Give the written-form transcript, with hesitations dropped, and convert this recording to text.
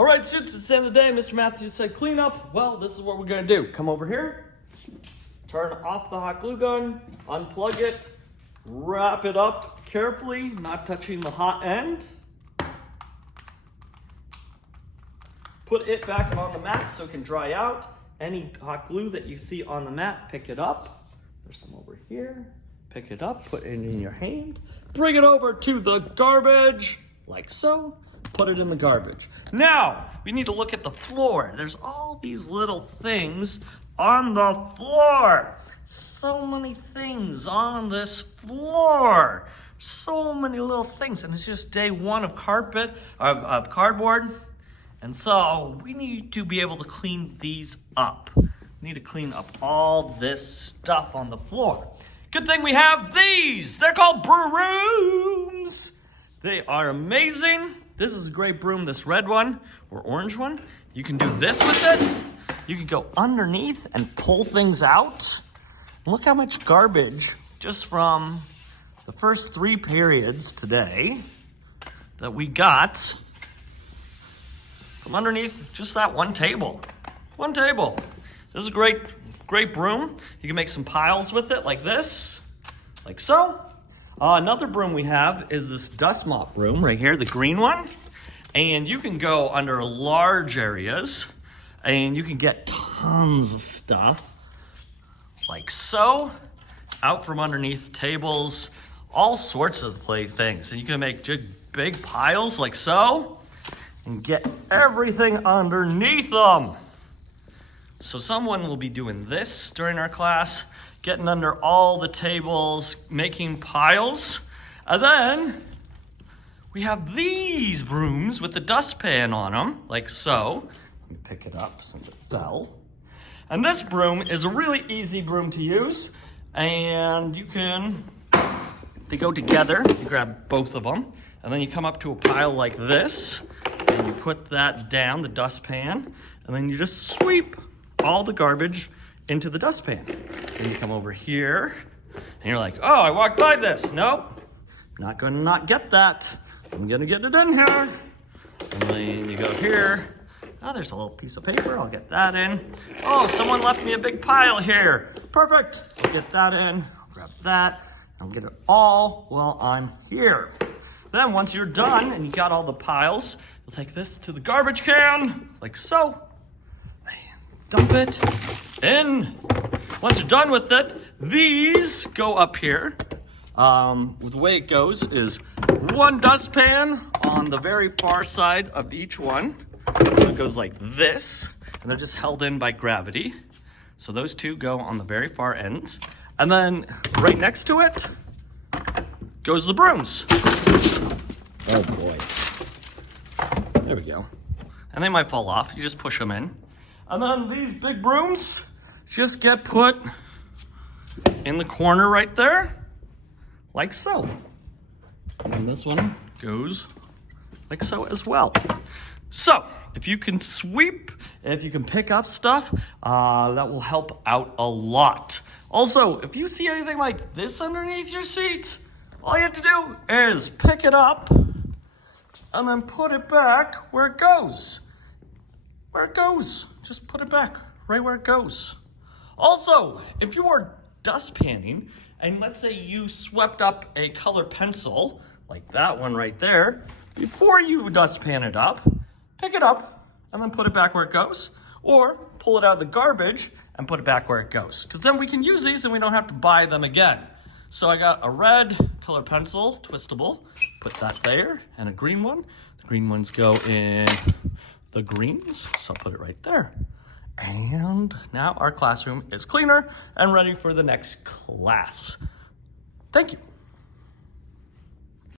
All right, students, it's the end of the day. Mr. Matthews said clean up. Well, this is what we're gonna do. Come over here, turn off the hot glue gun, unplug it, wrap it up carefully, not touching the hot end. Put it back on the mat so it can dry out. Any hot glue that you see on the mat, pick it up. There's some over here. Pick it up, put it in your hand. Bring it over to the garbage, like so. Put it in the garbage. Now, we need to look at the floor. There's all these little things on the floor. So many things on this floor. So many little things. And it's just day one of cardboard. And so we need to be able to clean these up. We need to clean up all this stuff on the floor. Good thing we have these. They're called brooms. They are amazing. This is a great broom, this red one or orange one. You can do this with it. You can go underneath and pull things out. Look how much garbage just from the first 3 periods today that we got from underneath just that one table. One table. This is a great broom. You can make some piles with it like this, like so. Another broom we have is this dust mop broom right here, the green one. And you can go under large areas and you can get tons of stuff like so out from underneath tables, all sorts of things. And you can make big piles like so and get everything underneath them. So someone will be doing this during our class, getting under all the tables, making piles. And then we have these brooms with the dustpan on them, like so. Let me pick it up since it fell. And this broom is a really easy broom to use. And they go together. You grab both of them. And then you come up to a pile like this. And you put that down, the dustpan. And then you just sweep all the garbage into the dustpan. Then you come over here and you're like, oh, I walked by this. Nope, not gonna not get that. I'm gonna get it in here. And then you go here. Oh, there's a little piece of paper. I'll get that in. Oh, someone left me a big pile here. Perfect. I'll get that in. I'll grab that. I'll get it all while I'm here. Then once you're done and you got all the piles, you'll take this to the garbage can, like so. Dump it in. Once you're done with it, these go up here. The way it goes is one dustpan on the very far side of each one. So it goes like this, and they're just held in by gravity. So those two go on the very far ends. And then right next to it goes the brooms. Oh boy. There we go. And they might fall off. You just push them in. And then these big brooms just get put in the corner right there, like so. And then this one goes like so as well. So if you can sweep, if you can pick up stuff, that will help out a lot. Also, if you see anything like this underneath your seat, all you have to do is pick it up and then put it back where it goes. Where it goes. Just put it back right where it goes. Also, if you are dustpanning, and let's say you swept up a colored pencil, like that one right there, before you dustpan it up, pick it up and then put it back where it goes, or pull it out of the garbage and put it back where it goes. Because then we can use these and we don't have to buy them again. So I got a red colored pencil, twistable, put that there, and a green one. The green ones go in the greens, so I'll put it right there. And now our classroom is cleaner and ready for the next class. Thank you.